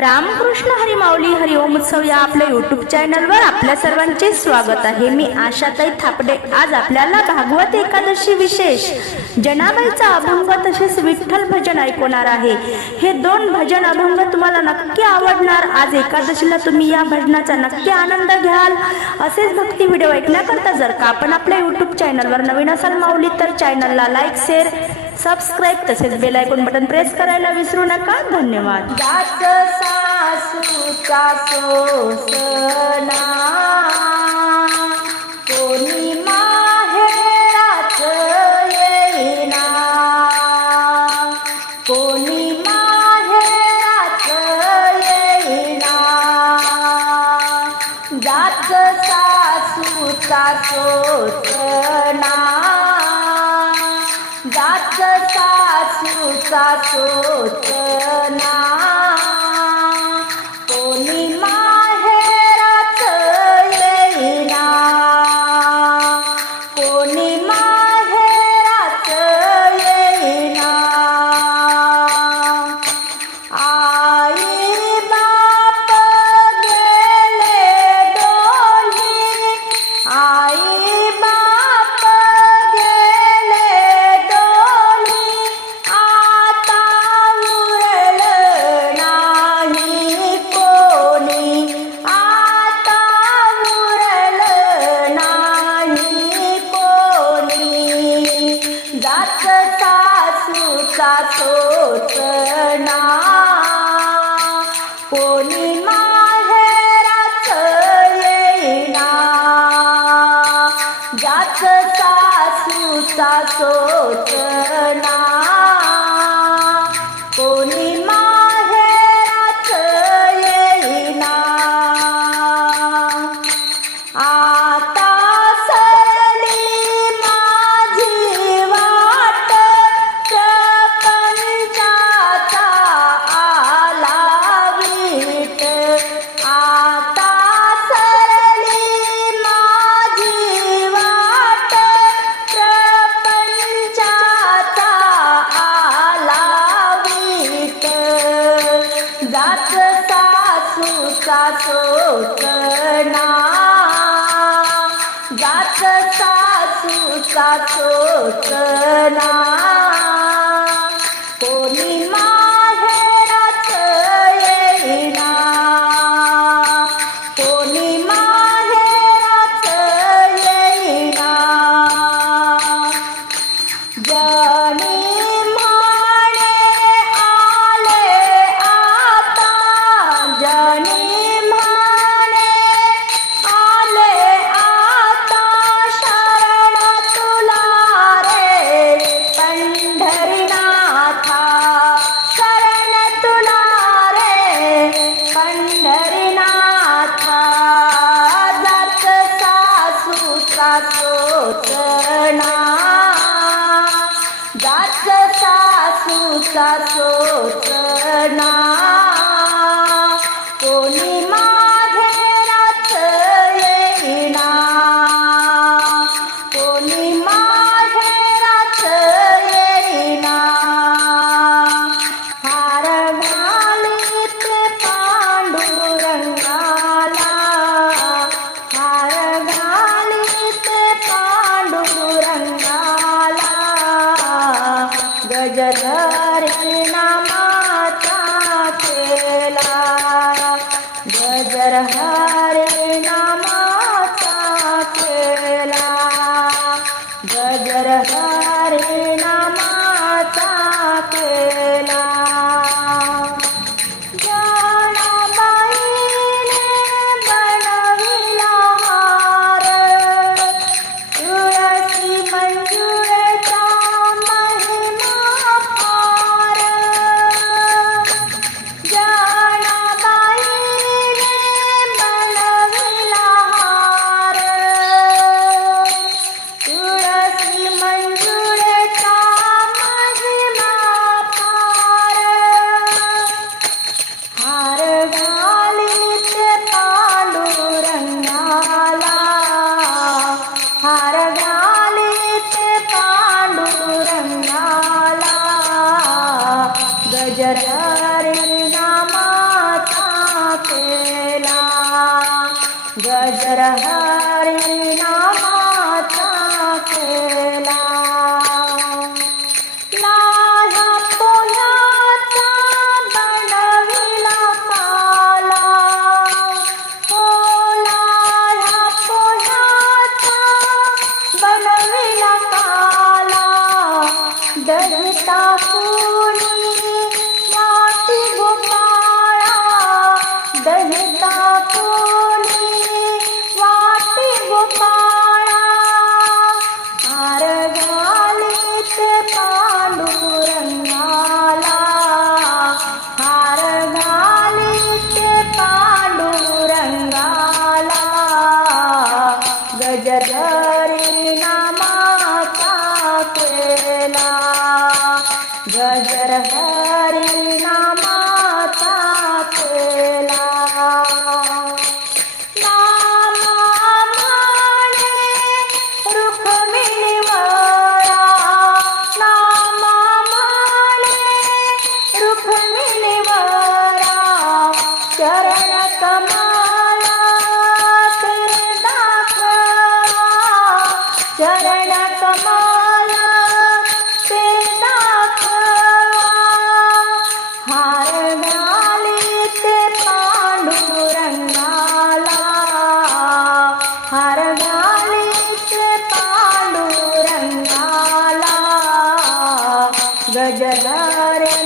रामकृष्ण हरी माऊली हरिओम उत्सव या आपल्या युट्यूब चॅनलवर आपल्या सर्वांचे स्वागत आहे. मी आशाताई थापडे. आज आपल्याला भागवत एकादशी विशेष जनाबाईचा अभंग तसेच विठ्ठल भजन ऐकवणार आहे. हे दोन भजन अभंग तुम्हाला नक्की आवडणार. आज एकादशीला तुम्ही या भजनाचा नक्की आनंद घ्याल. असेच भक्ती व्हिडिओ ऐकण्याकरता जर का आपण आपल्या युट्यूब चॅनलवर नवीन असाल माऊली तर चॅनलला लाईक शेअर सबस्क्राईब तसेच बेल आयकॉन बटन प्रेस करायला विसरू नका. धन्यवाद. जात सासूचा सोसना कोणी माहेरात येईना. कोणी माहेरात येईना. जात सासूचा सोसना जात सासू सोचना कोणी सासूचा सोचना जात सासूचा सोचना सासूचा सोचना ಸದಾ जर हरी नामाचा केला. गजर हरी नामाचा केला बनविला काला दरता फूल चरण कमला तेरे दाखवा चरण कमला ते दाखवा हार घाले ते पांडुरंगाला हार घाले ते पांडुरंगाला गजगारे